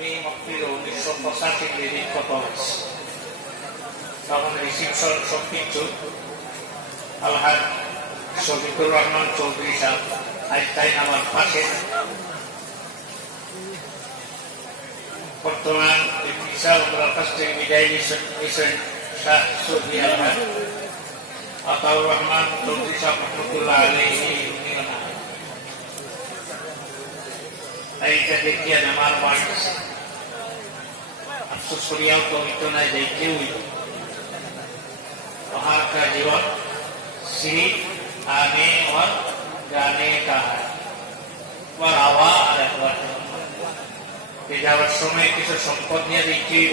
আমি মক্কিল 1985 রিজিক কত হয়েছে তখন রিসিপশন সব কিছু আলহাজ শফিকুর রহমান চৌধুরী সাহেব আইনস্টাইন আমার পাশে বর্তমান বিশাল ওনার কাছ থেকে বিদায় নিয়েছেন শাহ সৌদি আলহাজ আতাউর রহমান চৌধুরী সাহেব রহমতুল্লাহ আলাইহি এইটা দেখিয়ে আমার বাড়ি अफसोस करिया तो इतना देखते हुए वहां का जीवन सिर्फ आने और जाने का है और आवा যাওয়ার সময় কিছু সম্পদ নিয়ে দেখতেই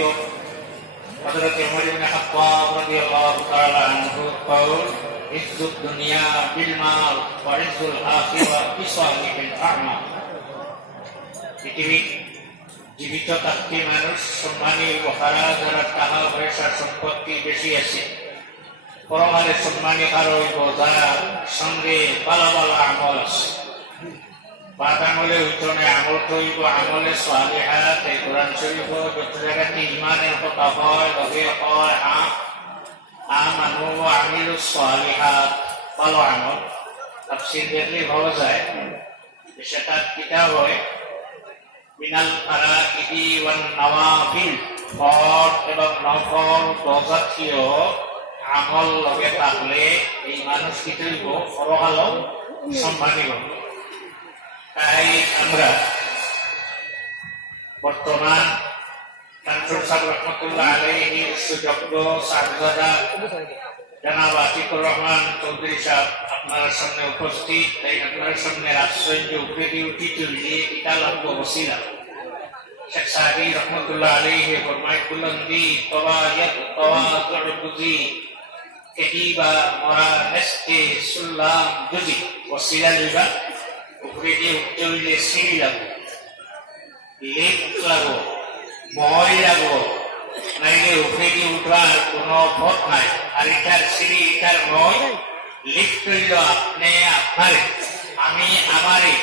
হযরত ওমর ইবনে খাত্তাব রাদিয়াল্লাহু তাআলা আনহু কওল ইজ্জুদ দুনিয়া বিল মাল ওয়া ইজ্জুল আখিরা বিসাহিবিল আমাল পৃথিবী জীবিত থাকতে মানুষ সম্মানী বহারা যারা টাকা পয়সা সম্পত্তি বেশি আছে পরমালে সম্মানী কারো যারা সঙ্গে বালা বালা আমল আছে বাদ আমলে উঠনে আমল তৈব আমলে সালিহাত এই কোরআন শরীফ যত জায়গাতে ইমানের কথা হয় লগে হয় আমানু ওয়া আমিলুস সালিহাত ভালো আমল তাফসীর দেখলে ভাবা যায় সেটা কিতাব হয় মিনাল ফারাইদি ওয়ান নওয়াফিল ফরজ এবং নফল জাতীয় আমল লগে থাকলে এই মানুষ কি করব পরকাল সম্মানী হবে তাই আমরা বর্তমান কাঞ্চন সাহেব রহমতুল্লাহ আলাইহি সুযোগ্য সাহেবজাদা জনাব আতিকুর রহমান চৌধুরী সাহেব আপনার সামনে উপস্থিত তাই আপনার সামনে আশ্চর্য উপরে দিয়ে উঠি চলিয়ে এটা লাভ বসিলা শেখ সাহেবী রহমতুল্লাহ আলাইহি ফরমায় বুলন্দি তওয়ায়াত তওয়াজুল বুজি কেহিবা মরা নেস্তে সুল্লাম যদি বসিলা লিবা উপরে দিয়ে উঠতে হইলে সিঁড়ি লাগবে লেপ লাগবো মই লাগবো নাইলে উপরে দিয়ে উঠবার কোনো পথ নাই আর এটার সিঁড়ি এটার মই লিফট হইল আপনি আপনারে আমি আমারে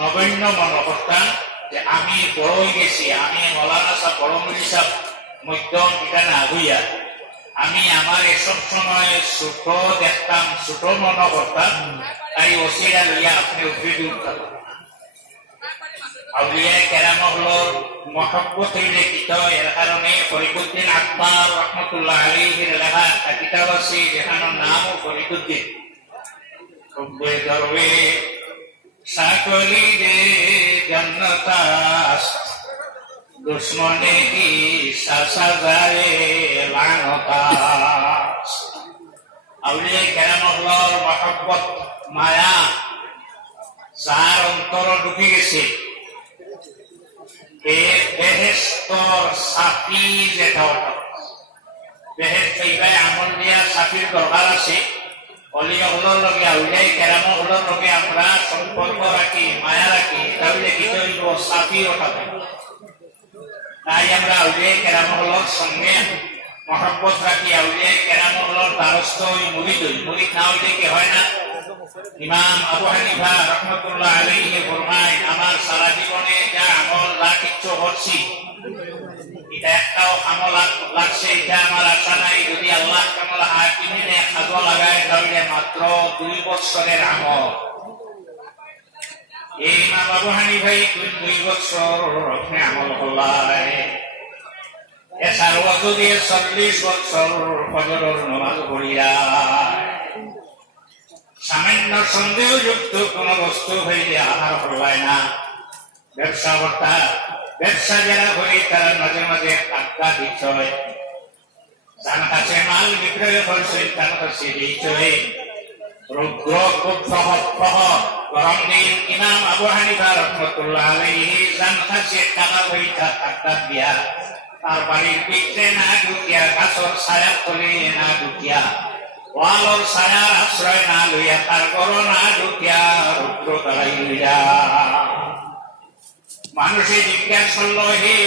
নগণ্য মনে করতাম যে আমি বড় হয়ে গেছি আমি মৌলানা সাহেব বড় মৌলী সাহেব মধ্যম এখানে আগুইয়া আমি আমার এসব সময় ছোট দেখতাম ছোট মনে করতাম তাই ওসিরা লইয়া আপনি উপরে দিয়ে উঠতাম আউলিয়া কেরাম হলো মহব্বত হইলে কিত এর কারণে ফরিদুদ্দিন আকবর রহমতুল্লাহ আলাইহির লেখা কিতাব আছে যেখানের নাম ফরিদুদ্দিন রব্বে দরবে সাকলি দে জান্নাতাস দুশ্মনে কি সাসাজায়ে লানতাস আউলিয়া কেরাম হলো মহব্বত মায়া যার অন্তর ঢুকে গেছে বেহেশতর সাফি যেটা বেহেশত এইবাই আমল দিয়া সাফির দরকার আছে অলিয়া হলোর লগে আউলিয়াই কেরাম হলোর লগে আমরা সম্পর্ক রাখি মায়া রাখি তাহলে কি হইব সাফি ওঠাবে তাই আমরা আউলিয়াই কেরাম হলোর সঙ্গে মহব্বত রাখি আউলিয়াই কেরাম হলোর দ্বারস্থ হই মুরিদ না হইলে কি হয় না ইমাম আবু হানিফা রহমতুল্লাহ আলাইহি ফরমায় আমার সারা জীবনে যা আমল যা কিছু করছি এটা একটাও আমল লাগছে এটা আমার আশা নাই যদি আল্লাহ কামাল হাকিমিনে খাজা লাগায় তাহলে মাত্র 2 বছরের আমল এই ইমাম আবু হানিফাই 2 বছর আপনি আমল করলেন এছাড়াও যদি 40 বছর ফজরের নামাজ পড়িয়া সামান্য সন্দেহযুক্ত কোন বস্তু হইলে আহার করবায় না ব্যবসা যারা করে তারা মাঝে মাঝে টাকা দিতে হয় তার কাছে মাল বিক্রয় করছে তার কাছে দিতে হয় রুদ্র খুব সহজ গরম দিন ইমাম আবু হানিফা রহমতুল্লাহ আলাইহি যার কাছে টাকা পয়সা টাকা দিয়া তার বাড়ির পিঠে না ঢুকিয়া গাছর ছায়া তলে না ঢুকিয়া ওয়ালর ছায়ার আশ্রয় না লইয়া তার গড় না ঢুকিয়া রুদ্র দাঁড়াই লইয়া মানুষে জিজ্ঞাসা করল হে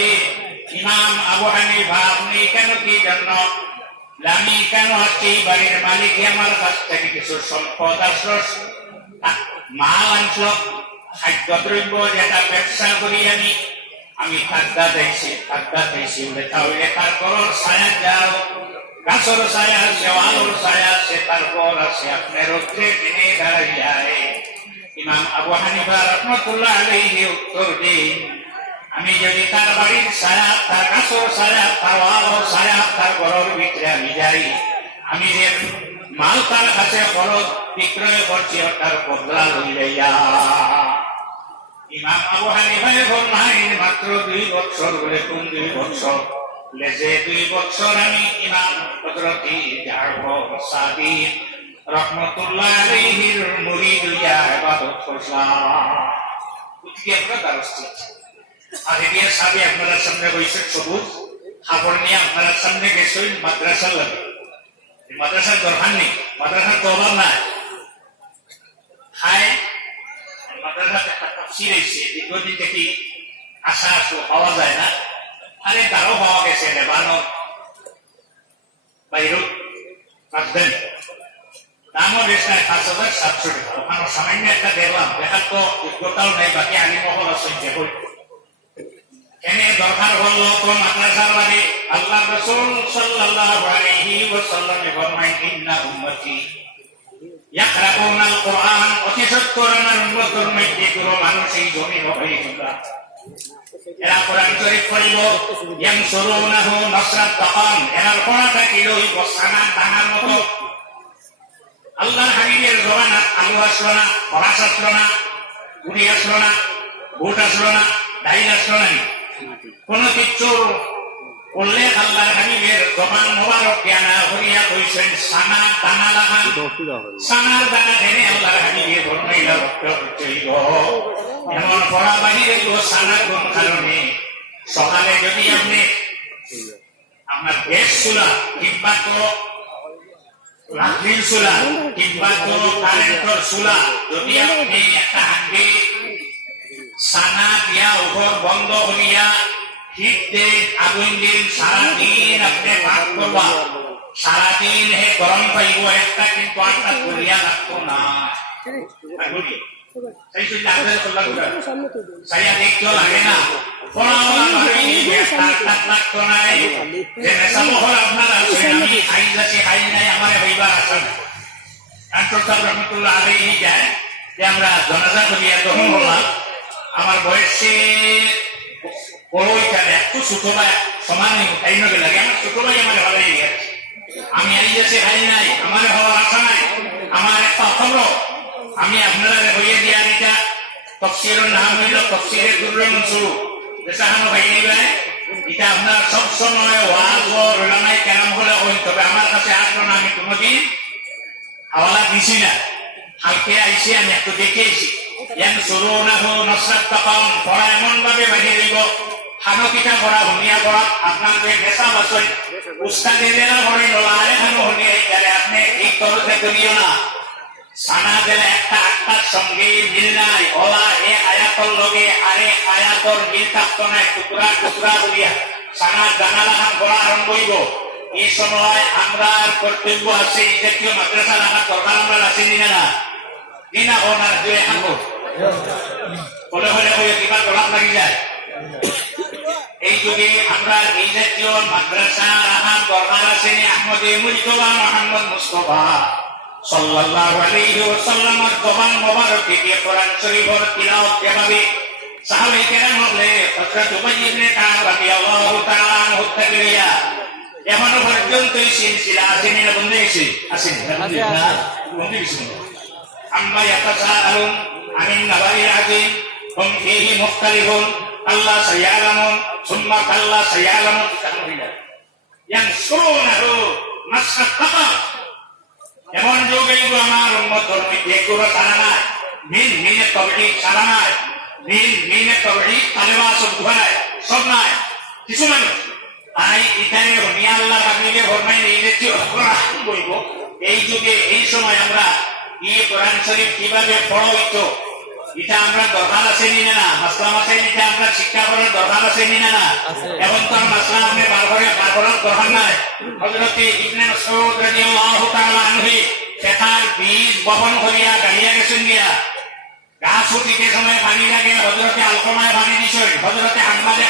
ইমাম আবু হানিফা আপনি কেন কি জন্য আমি কেন আছি বাড়ির মালিক আমার কাছ থেকে কিছু সম্পদ আসলো মাল আনছিল খাদ্যদ্রব্য যেটা ব্যবসা করি আমি আমি কাগদা দিয়েছি বলে তাহলে তারপর ছায়া যাও গাছর ছায়া দেওয়ালোর ছায়া সে তারপর আছে আপনার রোদ্রে টেনে দাঁড়াইয়ায় ইমাম আবু হানিফা রাহমাতুল্লাহ আলাইহি উত্তর দেন আমি যদি তার বাড়ির ছায়া তার গাছর ছায়া তার ওয়ালোর ছায়া তার ঘরের ভিতরে আমি যাই আমি যে মাল তার কাছে খরচ বিক্রয় করছি তার বদলা লইয়া ইমাম আবু হানিফায় বললেন মাত্র 2 বছর বলে কোন 2 বছর বলে যে 2 বছর আমি ইমাম হযরতি জাফর সাদিক রাহমাতুল্লাহ আলাইহির মুরিদ হইয়া ইবাদত করলাম বুঝি আপনারা দারস্তি আর এই সাদি আপনাদের সামনে বসে সবুজ খাবার নিয়ে আপনাদের সামনে গেছেন মাদ্রাসা লাগে মাদ্রাসার দরকার নেই মাদ্রাসার তো অভাব নাই খায় মাদ্রাসাতে একটা তাফসীর এসে দীর্ঘদিন থেকে আশা পাওয়া যায় না আরে তারও পাওয়া গেছে লেবানন বাইরুত রাজধানী দামও বেশ নাই 5,700 টাকা ওখানে সামান্য একটা দেখলাম দেখার তো যোগ্যতাও নেই বাকি আলিমহল আছেন যে বই এনে দরকার হলো তো মাদ্রাসার বাড়ি আল্লাহ রাসূল সাল্লাল্লাহু আলাইহি ওয়াসাল্লাম ফরমায় ইন্না উম্মতি ইয়াকরাউনাল কুরআন অতি সত্তর আমার উম্মতের মধ্যে কোনো মানুষ এই জমি হয়ে তোমরা এরা কোরআন শরীফ পড়িব ইয়ানসুরুনাহু নাসরাত তাকাম এরা পড়াটা কি ওই বসানা দানার মতো আল্লাহর হাবিবের জবানা আলু আসলো না পরাশ আসলো না গুড়ি আসলো না বুট আসলো না ডাইল আসলো না কোন কিছু বললে আল্লাহর হাবিবের জবান মোবারক জ্ঞানা হরিয়া কইছেন সানা দানা লাগা সানার দানা দেনে আল্লাহর হাবিবের বর্ণনা রক্ত চইব এমন পড়া বাহিরে তো সানা কোন কারণে সকালে যদি আপনি আপনার গ্যাস চুলা কিংবা তো লাকড়ির চুলা কিংবা তো কারেন্টের চুলা যদি আপনি একটা হাঁড়ি সানা দিয়া উপর বন্ধ করিয়া হিট দিন আগুন দিন সারাদিন আপনি ভাত করবা সারাদিন হে গরম পাইব একটা কিন্তু আটটা করিয়া রাখবো না সাইয়া দেখতেও লাগে না আপনার আমি খাই যাচ্ছি খাই নাই আমার হইবার আসেন রহমতুল্লাহ আলাইহি যায় যে আমরা জনাজা করিয়া গ্রহণ করলাম আমার বয়সে বড় এখানে একটু ছোট ভাই সমান তাই নগে লাগে আমার ছোট ভাই আমার ভালো গেছে আমি আই যাচ্ছি খাই নাই আমার হওয়ার আশা নাই আমার একটা খবর আমি আপনারা হইয়া দিয়া এটা তফসিরের নাম হইল তফসিরে দুরুল মনসুর দেশানো ভাই নিবে এটা আপনার সব সময় ওয়াজ ও উলামায়ে কেরাম হলে ওই তবে আমার কাছে আসলো না আমি কোনোদিন হাওয়ালা দিছি না হালকে আইছি আমি একটু দেখেছি ইয়ানসুরুনাহু নাসরাত তাকাম পড়া এমন ভাবে বাহিয়ে দিব হানো কিটা পড়া ভনিয়া পড়া আপনার যে নেশা বাসই উস্তাদের দেলা পড়ে নলারে হানো হনিয়া গেলে আপনি এই তরতে করিও না সানা দিলে একটা আটটার সঙ্গে মিল নাই ওলা এ আয়াতর লগে আরে আয়াতর মিল থাকতো না টুকরা টুকরা করিয়া সানা জানালাখান পড়া আরম্ভ হইব এই সময় আমরা কর্তব্য আছে এই জাতীয় মাদ্রাসা রাখার দরকার আমরা আসেনি না দিনা ওনার দুই হাঙ্গো বলে হলে হয়ে কিবা গোলাপ লাগি যায় এই যুগে আমরা এই জাতীয় মাদ্রাসা রাখার দরকার আসেনি আহমদে মুজতবা মোহাম্মদ মুস্তফা সাল্লাল্লাহু আলাইহি ওয়াসাল্লামের জবান মোবারক থেকে কোরআন শরীফের তিলাওয়াত যেভাবে সাহাবায়ে কেরাম হলে হযরত উবাই ইবনে কাব রাদিয়াল্লাহু তাআলা আনহু থেকে এখনো পর্যন্ত এই সিলসিলা আসেনি না বন্ধ হয়েছে আসেনি না বন্ধ হয়েছে আম্মা ইয়াতাসাআলুন আনিন নাবাইল আযীম হুম ফীহি মুখতালিফুন আল্লাহ সায়ালামুন সুম্মা কাল্লা সায়ালামুন তাহমিলা ইয়ানসুরুনাহু নাসরাত তাকাম এমন যুগে আমার উম্মতের মধ্যে কোনো সারা নাই মিন মিনে তবড়ি সারা নাই মিনে তবড়ি তালেবা সব ঘুরায় সব নাই কিছু মানুষ তাই এখানে হনিয়া আল্লাহ আপনিকে ফরমাই এই জাতীয় বলব এই যুগে এই সময় আমরা এই কোরআন শরীফ কিভাবে পড়া হইতো এটা আমরা দরকার আছে নি না মাসলা মাসাইল এটা আমরা শিক্ষা করার দরকার আছে নি না এখন তো মাসলা আপনি বারবার দরকার নাই হযরত ইবনে মাসউদ রাদিয়াল্লাহু তাআলা আনহু ফেতার বীজ বপন করিয়া গাড়িয়া গেছেন গিয়া গাছ উঠিতে সময় পানি লাগে হযরত আলকমায় পানি দিছেন হযরত হাম্মাদে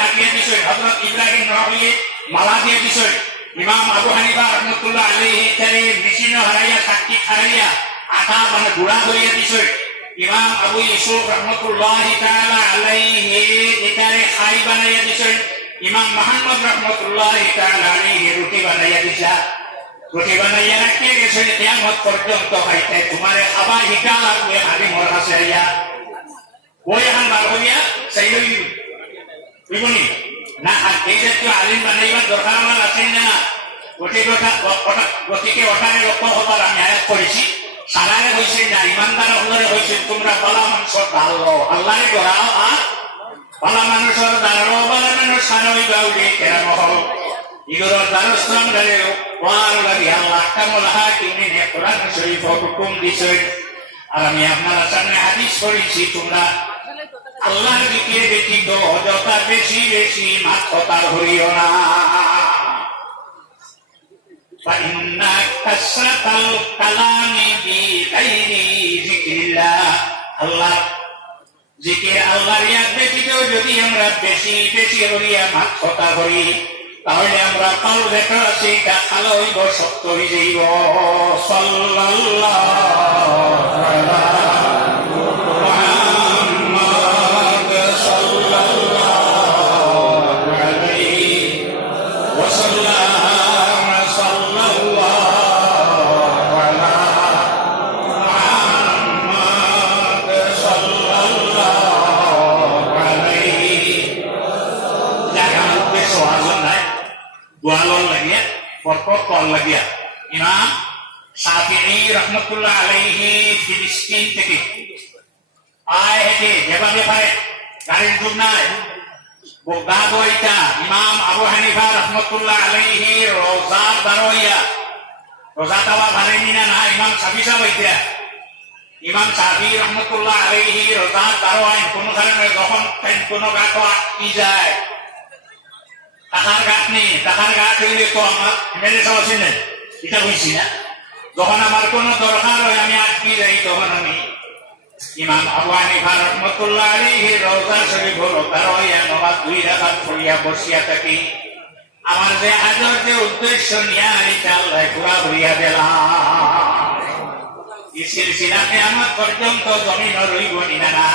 মালা দিয়ে দিছেন ইমাম আবু হানিফা রাহমাতুল্লাহ আলাইহি তারে মেশিন হারাইয়া সাক্ষী হারাইয়া আটা মানে গুড়া করিয়া দিছেন ইমাম আবু ইউসুফ রাহমাতুল্লাহ তাআলা আলাইহি এটারে খাই বানাইয়া দিছেন ইমাম মুহাম্মদ রাহমাতুল্লাহ তাআলা আলাইহি রুটি বানাইয়া দিছা রুটি বানাইয়া রাখিয়ে গেছেন কিয়ামত পর্যন্ত খাইতে তোমারে খাবার হিকা লাগবে হাদি মোর কাছে আইয়া ওই হান বার হইয়া সাইলই বিবনি না আর এই জাতীয় আলিম বানাইবার দরকার আমার আছে না গতিকে ওটারে লক্ষ্য হবার আমি আয়াত করেছি সারারে হয়েছে না ইমানদার হলরে হয়েছে তোমরা বালা মানুষের দাঁড়ো আল্লাহরে গড়াও আর বালা মানুষের দাঁড়ো বালা মানুষ সানই বাউলি কেরাম হল ইগোর দারুস্তাম গারে ওয়ার লাগি আল্লাহ কামলাহা কিনে নে কোরআন শরীফ হুকুম দিছে আর আমি আপনার সামনে হাদিস পড়েছি তোমরা আল্লাহর জিকির ব্যতীত অযথা বেশি বেশি মাত্রতার হইও না فإن كثرة الكلام بغير ذكر الله আল্লাহ জিকির আল্লাহর ইয়াদ ব্যতীত যদি আমরা বেশি বেশি হইয়া মাত্রতা করি তাহলে আমরা কাল দেখা সেইটা আলো হইব সত্য হয়ে যাইব সাল্লাল্লাহু ইমাম শাফিঈ রাহমাতুল্লাহ আলাইহি ফিলিস্তিন থেকে আয় হেঁটে যেভাবে পারে গাড়ির যুগ নাই বোগাদইটা ইমাম আবু হানিফা রাহমাতুল্লাহ আলাইহি রোজার দারোয়া রোজা তাওয়া ভালেনি না না ইমাম শাফি সাহেব হইতা ইমাম শাফি রাহমাতুল্লাহ আলাইহি রোজার দারোয়া কোনো কারণে যখন কোনো গাটো আটকি যায় টাকার গাছ নেই টাকার গাছ হইলে তো আমার এমএলএ সাহেব আছেন এটা হয়েছি না যখন আমার কোনো দরকার হয় আমি আটকে যাই তখন আমি ইমাম আবু হানিফা রাহমাতুল্লাহ আলাইহি রওজা শরীফ হলো তারাইয়া নামাজ 2 রাকাত পড়িয়া বসিয়া থাকি আমার যে হাজার যে উদ্দেশ্য নিয়ে এটা আল্লাহ পুরা হইয়া দিলাম এই সিলসিলা কিয়ামত পর্যন্ত জমিন রইব না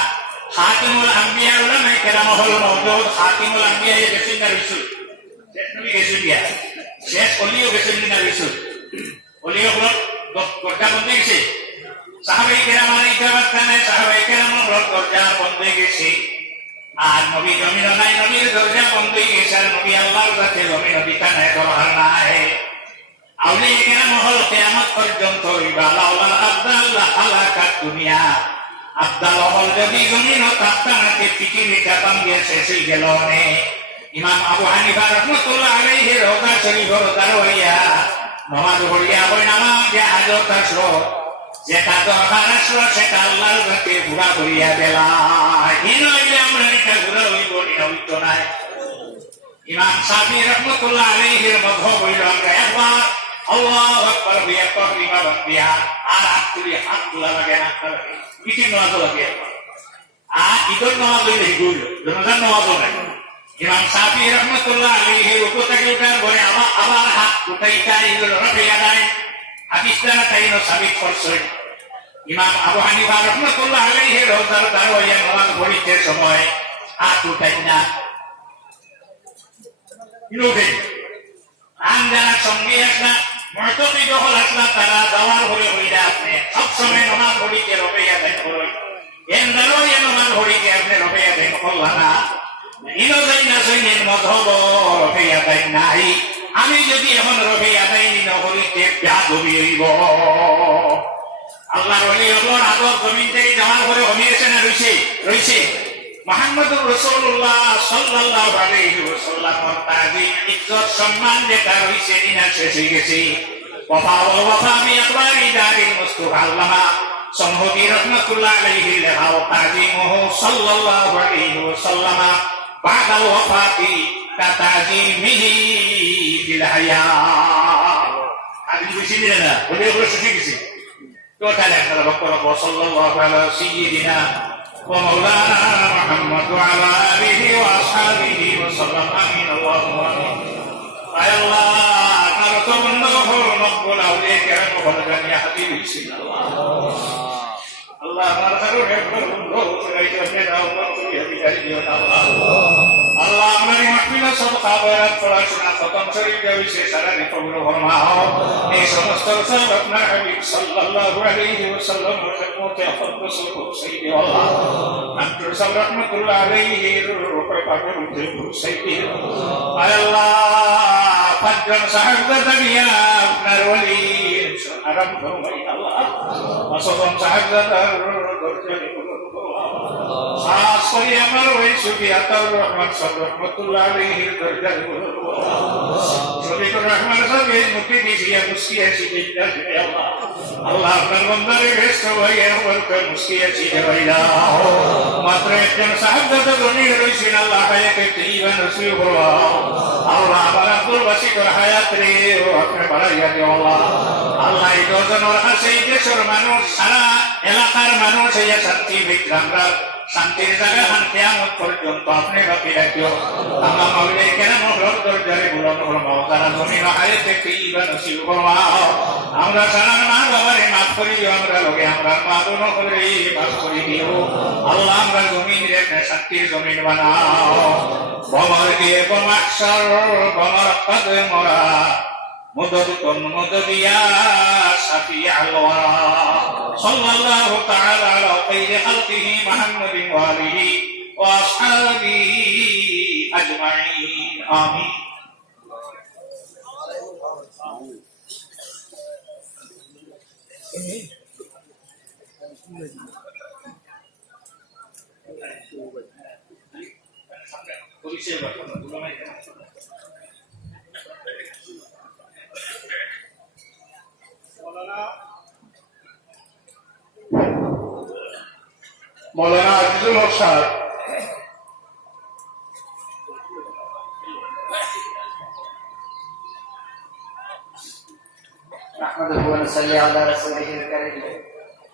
খাতিমুল আম্বিয়া উলামায়ে কেরাম হল মওজুদ খাতিমুল আম্বিয়া গেছেন না রাসূল শেষ নবী গেছেন দিয়া শেষ ওলিও গেছেন না রাসূল ওলিও হল দরজা বন্ধ গেছে সাহাবায়ে কেরাম ইজাবাত খানে সাহাবায়ে কেরাম দরজা বন্ধ গেছে আর নবী জমিন নাই নবীর দরজা বন্ধ গেছে আর নবী আল্লাহর কাছে জমিন বিছানায় দরকার নাই আউলিয়া কেরাম হল কিয়ামত পর্যন্ত ইবালা ওয়াল আব্দাল্লাহ হালাকাত দুনিয়া আব্দাল হল যদি জমিন তাস্তানাকে পৃথিবীটা ভাঙিয়ে শেষ হয়ে গেল নে ইমাম আবু হানিফা রাহমাতুল্লাহ আলাইহি রওজা শরীফের দারোয়া নামাজ পড়িয়া ওই নামাজ যে হাজত আসলো যেটা দরকার আসলো সেটা আল্লাহর কাছে পুরা করিয়া দিলাম এই নইলে আমরা এটা পুরা হইব না হইতো না ইমাম শাফি রাহমাতুল্লাহ আলাইহির মাযহাব হইল আমরা একবার আল্লাহু আকবার বিয়া তাকরিমা বিয়া আর হাত তুলা লাগে না মিটিং নামাজ লাগে আর ঈদের নামাজ হইলে হিগুল রমজান নামাজ নাই ইমাম শাফি রাহমাতুল্লাহ আলাইহি উপতাকে উঠার পরে আবার হাত উঠাইতা এগুলো রফিয়া দেয় হাদিসটা তাইনো সাবিত করছেন ইমাম আবু হানিফা রাহমাতুল্লাহ আলাইহি রওজার দারওয়া নামাজ পড়িতে সময় হাত উঠাই না ইনোভে আন্দার সঙ্গে একটা মর্তবি দখল আসলা তারা দাওয়ার হয়ে হইলা আপনি সব সময় নামাজ পড়িতে রফিয়া দেয় করুন এন দারওয়া নামাজ পড়িতে আপনি রফিয়া দেয় করলা না আমি যদি এখন রবি আদায় নহরিতে ব্যাধবি হইব আল্লাহর ওলি হলোর আগর জমিন থেকে যাওয়ার পরে হমিয়েছে না রইছে মুহাম্মদুর রাসূলুল্লাহ সাল্লাল্লাহু আলাইহি ওয়াসাল্লামের তাজিম ইজ্জত সম্মান যেটা রইছে নিনা শেষ হয়ে গেছে ওয়াফা ওয়াফা আমি আকবার ইদারিল মুস্তাফা আল্লামা সম্ভবী রাহমাতুল্লাহ আলাইহি লাহু তাজিমুহু সাল্লাল্লাহু আলাইহি ওয়াসাল্লাম بعد الوفاة كتعظيمه في الحياة هذه بسيطة لنا وليه يقول شيء تو تعالى صلى الله على سيدنا ومولانا محمد وعلى آله وأصحابه وسلم آمين اللهم آمين সকল আউলিয়া কেরাম ওয়ালাদান ইয়া হাবিবি সাল্লাল্লাহ আল্লাহ আমার কারণে আল্লাহ আমার মাহফিল সব খাবার পড়াশোনা খতম শরীফ হইছে সারা কবুল ফরমাও এই সমস্ত সব আপনার হাবিব সাল্লাল্লাহু আলাইহি ওয়াসাল্লাম খেদমতে আফদস সাইয়্যিদ আল্লাহ আন্তর সব রহমাতুল্লাহ আলাইহি রূপে পাকের উদ্দেশ্য সাইয়্যিদ আল্লাহ পাঁচজন সাহাবায়ে দিয়া আপনার ওলি আরাম ফরমাই আল্লাহ মাসুম সাহাবাদার দরজায় খাস করে আমার ওই সুফি আতাউর রহমান সাহেব রহমাতুল্লাহ আলাইহি দরজায় শরীফুর রহমান সাহেব এই মুক্তি দিয়ে মুস্কিয়া সিজদা করে আল্লাহ আল্লাহ আপনার বন্দারে ব্যস্ত হয়ে বলতে মুস্কিয়া সিজদা হইলা মাত্র একজন সাহাবাদা গনি রইছেন আল্লাহ হায়াতে তৈয়বা নসিব করো আল্লাহ আমার আব্দুল বাসির হায়াত রে ও আপনি বাড়াইয়া দিও আল্লাহ আল্লাহ এই দর্জনের কাছে এই দেশের মানুষ সারা এলাকার মানুষ এই শান্তি বিক্রামরা শান্তির জায়গা হান কিয়ামত পর্যন্ত আপনি বাকি রাখিও আমার মাওলাই কেন রব দরজারে বুলন্দ ফরমাও তারা জমিন হায়াতে তৈয়বা নসিব ফরমাও আমরা সারা মা বাবারে মাফ করে দিও আমরা লগে আমরা মা বোন করে মাফ করে দিও আল্লাহ আমরা জমিন রে শান্তির জমিন বানাও বমর দিয়ে বমাকসর বমর কদে মরা مدد يا شفيع الورى صلى الله تعالى على خير خلقه محمد وآله وأصحابه أجمعين آمين मौलाना अजीजुल हक साहब نحمده ونصلي على رسوله الكريم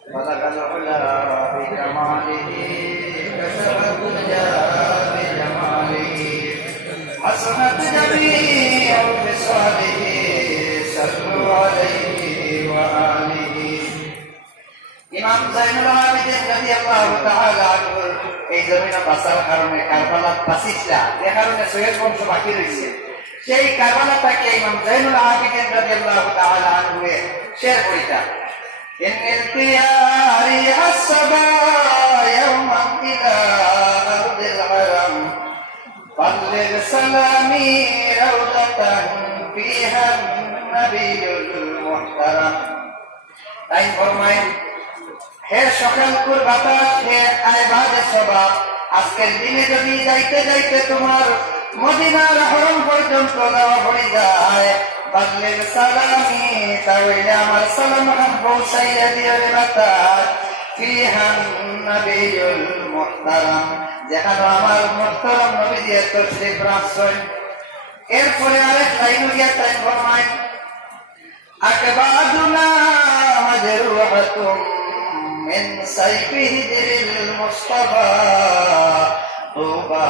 بلغ العلا بكماله كشف الدجى بجماله حسنت جميع خصاله صلوا عليه وآله ইমাম জাইনুল আবেদিন রাদিয়াল্লাহু তাআলা আনহু এই জমিনে বাঁচার কারণে কারবালা বাঁচিছিলা যে কারণে সৈয়দ বংশ বাকি রয়েছে সেই কারবালাটাকে ইমাম জাইনুল আবেদিন রাদিয়াল্লাহু তাআলা আনহু শেয়ার করিতা ইন্নিল তিয়ারি আসবা ইয়াওমান ইলা আরদিল হারাম বাল্লিগ সালামি রাউদাতান ফিহা নবিয়ুল মুহতারাম তাই ফরমায় হে সকালপুর বাতাস হে আইবাদে সবা আজকের দিনে যদি যাইতে যাইতে তোমার মদিনার হরম পর্যন্ত যাওয়া পড়ে যায় বাল্লিগ সালামি তাহলে আমার সালাম পৌঁছাইয়া দিও রে বাতাস ফিহান নবিয়ুল মুহতারাম যেখানে আমার মুহতারাম নবীজি তশরিফ রাখছেন এরপরে আরেক লাইন গিয়া তাই ফরমায় আকবাদুনা মাজরুহাতুম من سيف هجر المصطفى طوبى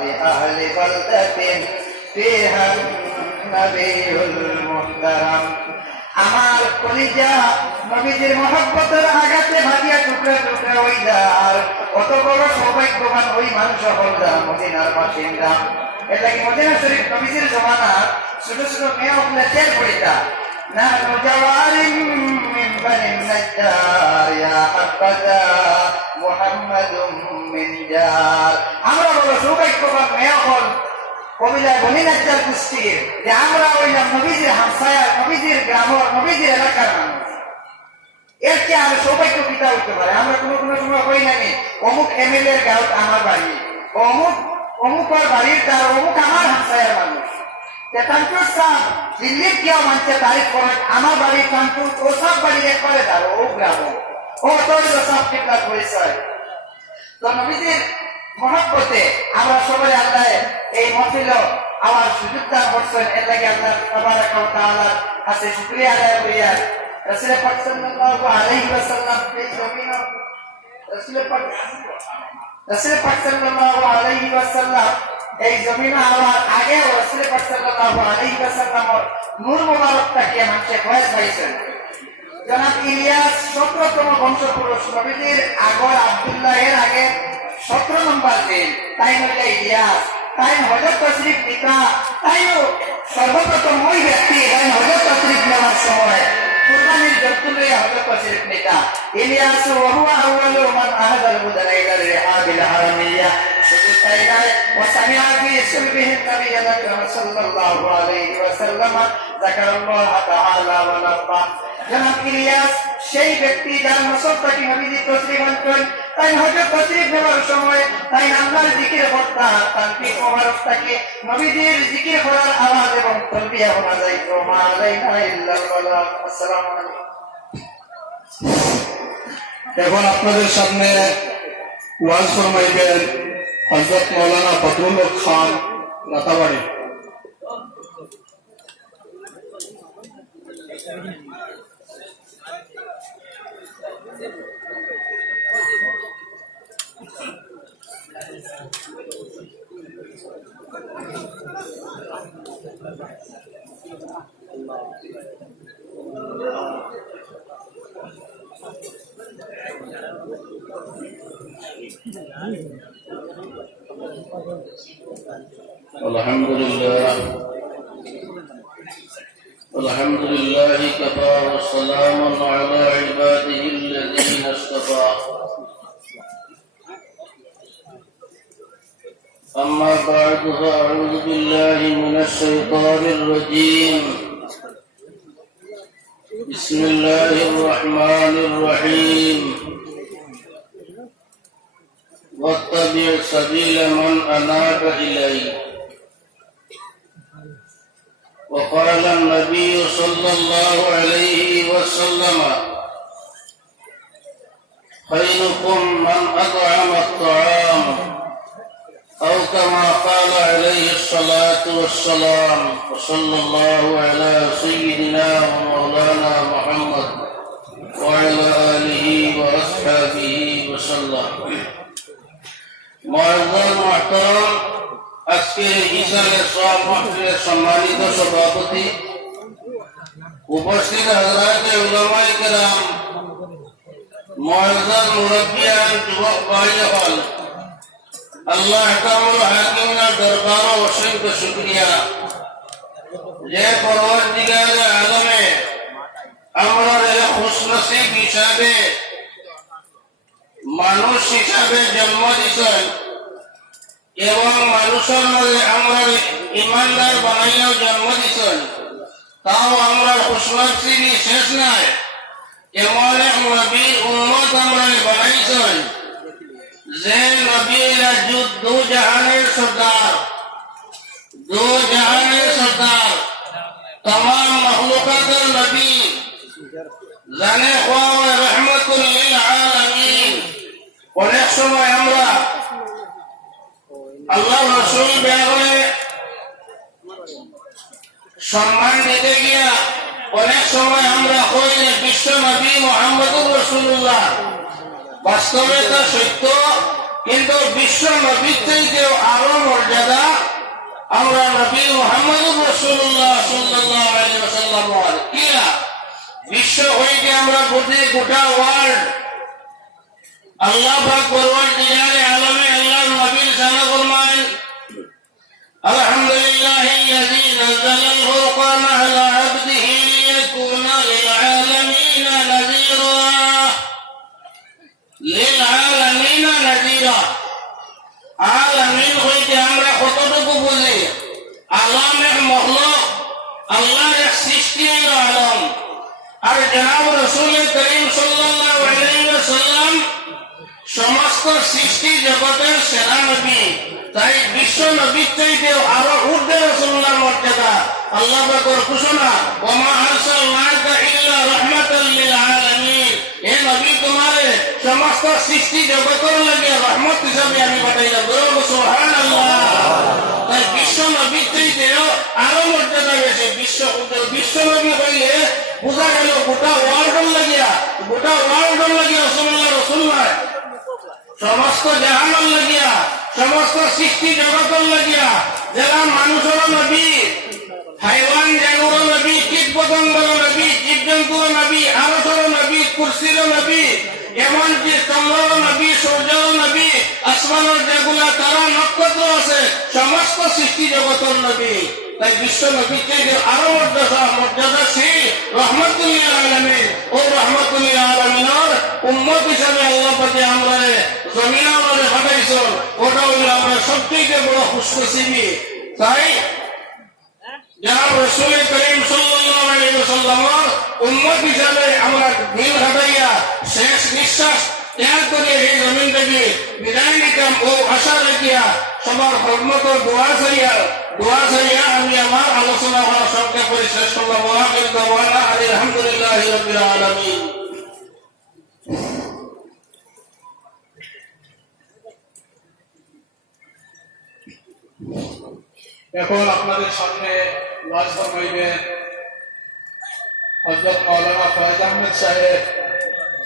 لأهل بلدة فيها النبي المحترم আমার কলিজা নবীজির মহব্বতের আঘাতে ভাগিয়া টুকরা টুকরা হই যার কত বড় সৌভাগ্যবান ওই মানুষ হল মদিনার বাসিন্দা এটা কি মদিনা শরীফ নবীজির জমানা ছোট ছোট মেয়ে হলে তেল পড়িতা نحن جوار من بني النجار يا حبذا محمد من جار আমরা বড় সৌভাগ্যবান মেয়ে হল কবিলা বনি নাজ্জার কুস্তির যে আমরা হইলাম নবীজির হামসায়া নবীজির গ্রামের নবীজির এলাকার মানুষ এর কি আর সৌভাগ্য পিতা হইতে পারে আমরা কোনো কোনো সময় হই না অমুক এমএলএ এর গাঁও আমার বাড়ি অমুক বাড়ির তার অমুক আমার হামসায়ার মানুষ তানপুর সাহ দিল্লির কেউ মানছে তারিখ করেন আমার বাড়ির তানপুর ও সব বাড়ি এক করে দাও ও গ্রাম ও তৈরি সব ঠিকঠাক পরিচয় তো নবীজির মহব্বতে আমরা সবাই আল্লাহ এই মহফিল আমার সুযোগ দান করছেন এর লাগে আল্লাহ তাবারাক ওয়া তাআলার কাছে শুকরিয়া আদায় করিয়া রাসূল পাক সাল্লাল্লাহু আলাইহি ওয়াসাল্লাম এই জমিন রাসূল পাক সাল্লাল্লাহু আলাইহি ওয়াসাল্লাম এই জমিন হওয়ার আগে রাসূল পাক সাল্লাল্লাহু আলাইহি ওয়াসাল্লামের নূর মুবারকটাকে মানুষে ফয়েজ পাইছেন। জনাব ইলিয়াস 17তম বংশপুরুষ, নবীজির আগর আব্দুল্লাহ এর আগে 17 নম্বর দিন, তাই হইলে ইলিয়াস, তাই হযরত তশরিফ নিতা, তাইও সর্বপ্রথম ওই ব্যক্তি তাই হযরত তশরিফ নেওয়ার সময় কুরবানির জতুলে হযরত তশরিফ নিতা ইলিয়াস ওয়া হুয়া আউয়ালু মান আহাদাল মুদারাইলা রিহাবিল হারামিয়া। শুধু তাই নয়, ওয়াসামিআ ফি সুলবিহি নবী আকরাম সাল্লাল্লাহু আলাইহি ওয়াসাল্লাম যাকারাল্লাহ তাআলা ওয়া নাফা। জনাব ইলিয়াস সেই ব্যক্তি যার নসবটাকে নবীজি তশরিফ আনতেন, তাই হযরত তশরিফ নেওয়ার সময় তাই আল্লাহর জিকির করতা, তানফিক মুবারকটাকে নবীজির জিকির করার আওয়াজ এবং তালবিয়া শোনা যাইত। মা আলাইনা ইল্লাল্লাহ। আসসালামু আলাইকুম। এখন আপনাদের সামনে ওয়াজ ফরমাইবেন হযরত মাওলানা বদরুল হক খান রাতাবাড়ি। الحمد لله كفى وسلام على عباده الذين اصطفى. أما بعد فأعوذ بالله من الشيطان الرجيم. بسم الله الرحمن الرحيم. واتبع سبيل من أناب إلي. وقال النبي صلى الله عليه وسلم خيركم من أطعم الطعام، أو كما قال عليه الصلاة والسلام. وصلى الله على سيدنا ومولانا محمد وعلى آله وأصحابه وسلم. معزز محترم, আজকের ইসালে সওয়াব মাহফিলের সম্মানিত সভাপতি, উপস্থিত হযরত উলামায়ে কেরাম, মুআজ্জাজ মুরব্বিয়ান, যুবক ভাইসকল, আল্লাহ আহকামুল হাকিমের দরবারে অসংখ্য শুকরিয়া যে পরওয়ারদিগারে আলমে আমরা খুশনসিব হিসাবে মানুষ হিসাবে জন্ম দিয়েছেন এবং মানুষের মধ্যে আমরা ইমানদার বানাইয়াও জন্ম দিয়েছেন। তাও আমরা খুশনসিব শেষ নাই, এমন এক নবীর উম্মত আমরা বানাইছেন যে নবীরা দু জাহানের সর্দার, দু জাহানের সর্দার, तमाम मखलूकातेर नबी, জানে খোয়া রহমাতুল লিল আলামিন। অনেক সময় আমরা আল্লাহ রাসূল ব্যাপারে সম্মান দিতে গিয়া অনেক সময় আমরা কই যে বিশ্ব নবী মুহাম্মদুর রাসূলুল্লাহ। বাস্তবে তা সত্য, কিন্তু বিশ্ব নবীর থেকে আরো মর্যাদা আমরা নবী মুহাম্মদুর রাসূলুল্লাহ সাল্লাল্লাহু আলাইহি ওয়াসাল্লাম কিয়া বিশ্ব হইতে আমরা বুঝি গোটা ওয়ার্ল্ড। আল্লাহ পাক পরওয়ারদিগারে আলমে আল্লাহর নবীর সানা ফরমায় আলহামদুলিল্লাহিল্লাযী নাযালাল ফুরকানা আলা আবদিহি লিয়াকুনা লিল আলামিনা নাযীরা, লিল আলামিনা নাযীরা। আলামিন হইতে আমরা কতটুকু বুঝি? আলম এক মখলুক, আল্লাহর এক সৃষ্টির আলম। আর জনাব রাসূল করিম সাল্লাল্লাহু আলাইহি ওয়াসাল্লাম সমস্ত সৃষ্টি জগতের সেরা নবী। তাই বিশ্ব নবীর চাইতে আরো ঊর্ধ্বে রাসূলুল্লাহর মর্যাদা। আল্লাহ পাকের ঘোষণা, ওয়া মা আরসালনাকা ইল্লা রাহমাতাল লিল আলামিন। এ নবী তোমারে সমস্ত সৃষ্টি জগতের লাগি রহমত হিসাবে আমি পাঠাইলাম। বলো সুবহানাল্লাহ। তাই বিশ্ব নবীর চাইতে আরো মর্যাদা বেশি। বিশ্ব নবী হইলে বোঝা গেল গোটা ওয়ার্ল্ডের লাগিয়া, গোটা ওয়ার্ল্ডের লাগিয়া রাসূলুল্লাহ রাসূল নয়, সমস্ত জাহানের লাগিয়া সমস্ত সৃষ্টি জগতের লাগিয়া যারা মানুষের নবী, হাইওয়ান জানুর নবী, কীট পতঙ্গর নবী, জীবজন্তুর নবী, আরশের নবী, কুরসির নবী, এমনকি চন্দ্রের নবী, সূর্যের নবী, আসমানের যেগুলা তারা নক্ষত্র আছে সমস্ত সৃষ্টি জগতের নবী। তাই বিশ্ব নবীকে আরো মর্যাদাশীল রহমতুল্লাহ আলামিন ও রহমতুল্লাহ আলামিনের উম্মত হিসাবে আল্লাহ পাকে আমরা জমিনে আমাদের পাঠাইছেন, ওটা হইল আমরা সবথেকে বড় খুশনসিবি। তাই জনাব রাসূল করিম সাল্লাল্লাহু আলাইহি ওয়াসাল্লামের উম্মত হিসাবে আমরা দিল হাটাইয়া শেষ নিঃশ্বাস ত্যাগ করে এই জমিন থেকে বিদায় নিতাম ও আশা রাখিয়া সবার হরমত দোয়া চাইয়া আমি আমার আলোচনা সংক্ষেপ করে শেষ করলাম। ওয়াকিল দাওয়ানা আলহামদুলিল্লাহি রাব্বিল আলামিন। এখন আপনাদের সামনে ওয়াজ ফরমাইবেন হযরত মাওলানা ফয়েজ আহমেদ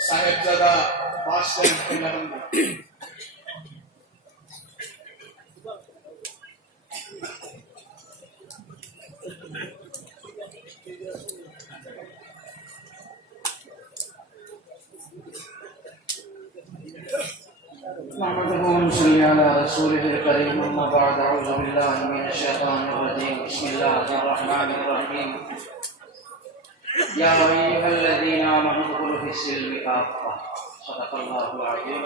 সাহেবজাদা বাসগঞ্জ কিলারন্দি। نحمده ونصلي على رسوله الكريم أما بعد أعوذ بالله من الشيطان الرجيم بسم الله الرحمن الرحيم يا أيها الذين آمنوا ادخلوا في السلم كافة صدق الله العظيم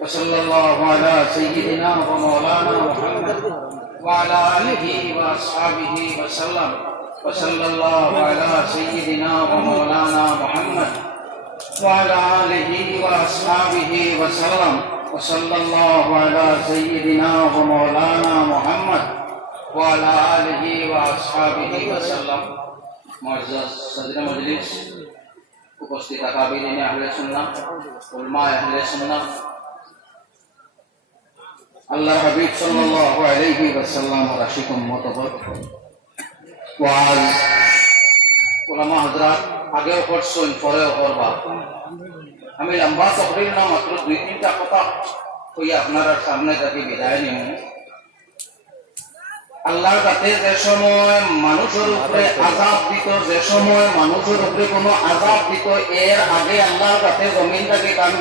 وصلى الله على سيدنا ومولانا محمد وعلى آله وأصحابه وسلم وصلى الله على سيدنا ومولانا محمد وعلى آله وأصحابه وسلم وصلى الله على سيدنا ومولانا محمد وعلى آله وأصحابه وسلم। মুআজ্জাজ সদর মজলিস, উপস্থিত আকাবিরিন আহলে সুন্নাহ, উলামা আহলে সুন্নাহ, আল্লাহর হাবিব সাল্লাল্লাহু আলাইহি ওয়াসাল্লাম রাশিদ উম্মতগণ, ওয়াজ উলামা হযরত আগেও করছেন পরেও করবা। আমি লম্বা তকরির না মাত্র 2-3টা কথা কই আপনার সামনে যাকে বিদায় নিব। আল্লাহর কাছে যে সময় মানুষের উপরে আযাব দিত, যে সময় মানুষের উপরে কোনো আযাব দিত, এর আগে আল্লাহর কাছে জমিনটাকে কান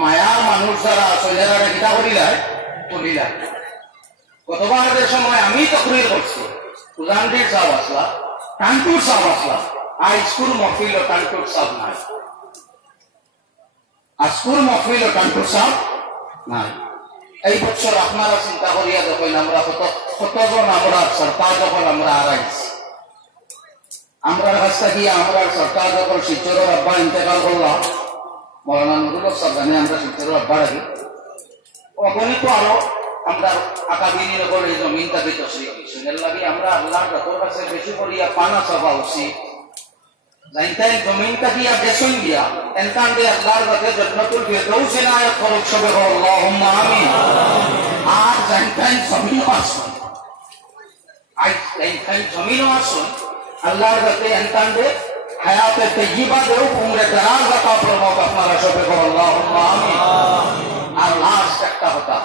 মায়ার মানুষ যারা সৈন্যরা কিতা করিলায় তুলিলায়। গতবার যে সময় আমি তকরির করছি, উজানটির সাহেব আসলা, টানটুর সাহেব আসলা, আর স্কুল মহফিল টানটুর সাহেব নাই, আজকুর মহফিল টানটুর সাহেব নাই। এই বছর আপনারা চিন্তা করিয়া যখন আমরা কতজন আমরা সরকার যখন আমরা হারাইছি, আমরা কাছটা গিয়ে আমরা সরকার যখন শিলচরের আব্বা ইন্তেকাল করলাম, মৌলানা নুরুল হক সাহেব জানে আমরা শিলচরের আব্বা রাখি, অগণিত আরো আমরা আকাবিনীর ওপর এই জমিনটাকে তসরি হয়েছি। এর লাগে আমরা আল্লাহর যতর কাছে বেশি করিয়া পানা চাওয়া উচিত। জানতেন জমিনটা দিয়া বেসন দিয়া এনকান দিয়ে আল্লাহর কাছে জান্নাতুল ফিরদাউস ইনায়াত করুক সবে আল্লাহুম্মা আমিন। আর জানতেন জমিনও আসুন, আই জানতেন জমিনও আসুন আল্লাহর কাছে এনকান দিয়ে হায়াতে তাইয়্যিবা দেও, উমরে দারাজ দাতা প্রমোক আপনারা সবে আল্লাহুম্মা আমিন। আর লাস্ট একটা কথা,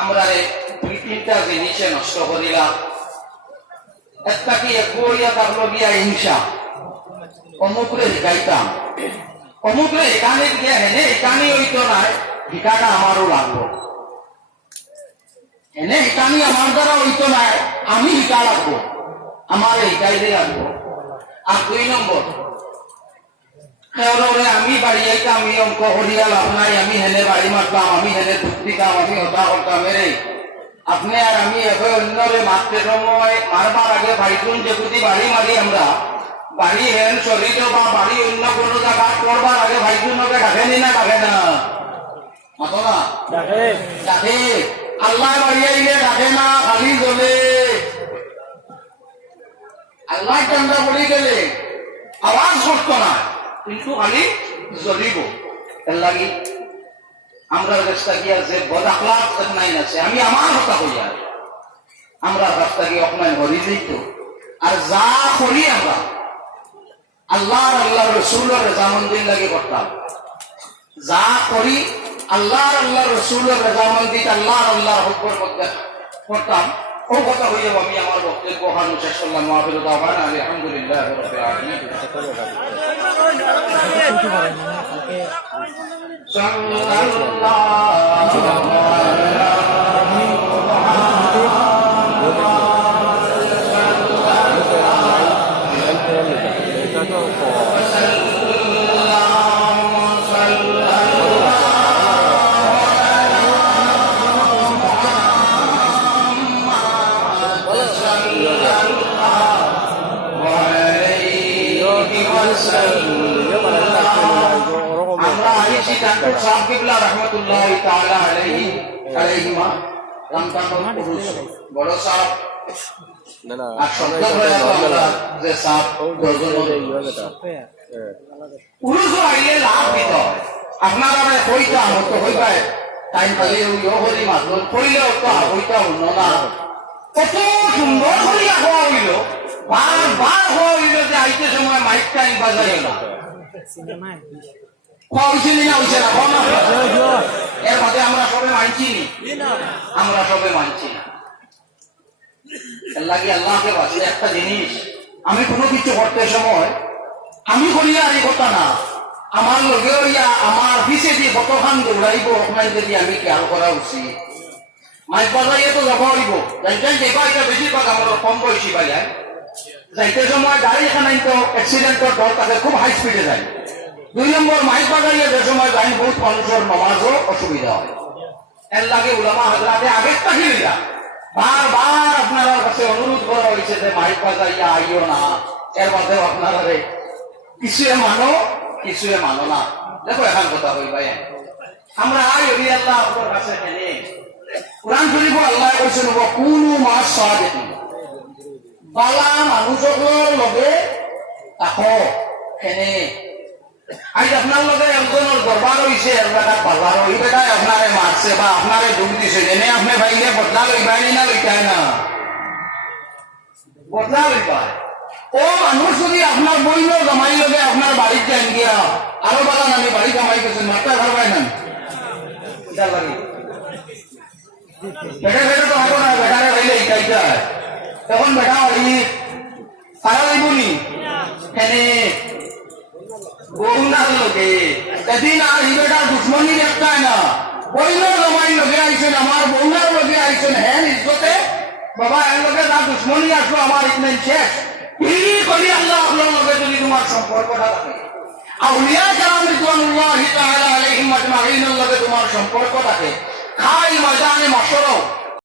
আমরা 2-3টা জিনিসে নষ্ট করিলাম। একটা কি একইয়া থাকলো গিয়া হিংসা, অমুকরে শিখাইতাম, অমুকরে এখানে গিয়া হেনে এখানে হইতো নাই, শিখাটা আমারও লাগলো, হেনে এখানে আমার দ্বারা হইতো নাই, আমি শিখা লাগবো, আমার শিখাইতে লাগবো। আর 2 নম্বর, আমি বাড়ি আইতাম, আমি অঙ্ক করিয়া লাভ নাই, আমি হেনে বাড়ি মারতাম, আমি হেনে দুধ দিতাম, আমি হতা করতাম, এরে আপনি আর আমি এবার অন্যরে মারতে সময় মারবার আগে ভাইতুন যেগুলি বাড়ি মারি আমরা, বাড়ি হেন শরীর বা বাড়ি অন্য কোনো জায়গা করবার আগে ভাইতুনকে ডাকেনি না ডাকে না? মাতো না ডাকে। আল্লাহ বাড়ি আইলে ডাকে না, খালি জ্বলে। আল্লাহ চান্দা পড়ে গেলে আওয়াজ করতো না, কিন্তু খালি জ্বলিব। এর লাগি আমরা রাস্তা গিয়া যে বদ আখলাক নাই আছে, আমি আমার কথা কইয়া আমরা রাস্তা গিয়ে অপমান করি দিত। আর যা করি আমরা আল্লাহ রসুলের রেজামন্দির লাগে করতাম, যা করি আল্লাহ রসুলের রেজামন্দি আল্লাহর হুকুমের মধ্যে করতাম ও কথা হইয়া আমি আমার বক্তব্য হানু শেষ করলাম মাহফিল দাওয়ান আলহামদুলিল্লাহ রাব্বিল আলামিন আমরা আইসি ডাক্তার সাহেব কিবলা রহমতুল্লাহি তাআলা আলাইহিমা রামকান্ত পুরুষ বড় সাহেব আর শব্দ হয়ে আমরা যে সাহেব পুরুষ আইলে লাভ দিত আপনারা কইতা মতো হইবাই টাইম পালে ইও হলি মাত্র কইলেও তো হইতা হলো না কত সুন্দর করিয়া হওয়া হইল বারবার হওয়া হইল যে আইতে সময় মাইকটা বাজাইল না এর মধ্যে আমরা সবে মানছি আমরা সবে মানছি না লাগে আল্লাহকে বাঁচিয়ে একটা জিনিস আমি কোনো কিছু করতে সময় আমি করিয়া আর এই কথা না আমার লগে হইয়া আমার পিছে যে কতখান দৌড়াইব ওখানে যদি আমি খেয়াল করা উচিত মাইক বাজাইয়ে তো যাব হইব যাইতেন যেবা এটা বেশিরভাগ আমার কম বয়সী বাজায় যাইতে সময় গাড়ি এখানে তো অ্যাক্সিডেন্টের ডর তাকে খুব হাই স্পিডে যায় 2 নম্বর মাইক বাজাইয়ে যে সময় যাই বহুত মানুষের নমাজও অসুবিধা হয় এর লাগে উলামা হাজরাতে আগের থাকি লইয়া বারবার আপনার কাছে অনুরোধ করা হয়েছে যে মাইক বাজাইয়া আইও না এর মধ্যেও আপনারা কিছুয়ে মানো না দেখো এখন কথা হই ভাই আমরা আই হরি আল্লাহ ওর কাছে মেনে কোরআন শরীফ আল্লাহ কইছেন কুনু মা সাদিকিন বালা মানুষগুলোর লগে তাকো কেনে আজ আপনার লগে একজনের দরবার হইছে এলাকার বাজার ওই বেটায় আপনারে মারছে বা আপনারে ডুব দিছে এনে আপনি ভাইলে বদলা লইবাই না লইতাই না বদলা লইবাই ও মানুষ যদি আপনার বইল জমাই লগে আপনার বাড়ির যাই গিয়া আরো বালা নামি বাড়ি জমাই গেছেন মাত্রা ধরবাই না এটা লাগে বেটা তো হবো না বেটারে ভাইলে ইটাইটা তখন বেটা হই সারা লইবনি এনে বউনার লগে এদিন আর এই বেটা দুশ্মনী দেখতাই না বইল জমাই লগে আইছেন আমার বউনার লগে আইছেন হ্যাঁ ইজ্জতে বাবা এর লগে তার দুশ্মনী আসলো আমার ইতনে শেষ আল্লাহ আপনার লগে যদি তোমার সম্পর্কটা থাকে আউলিয়া কেরাম রিদওয়ানুল্লাহি তাআলা আলাইহিম আজমাইনের লগে তোমার সম্পর্ক থাকে খাই ময়দানে মাশরাও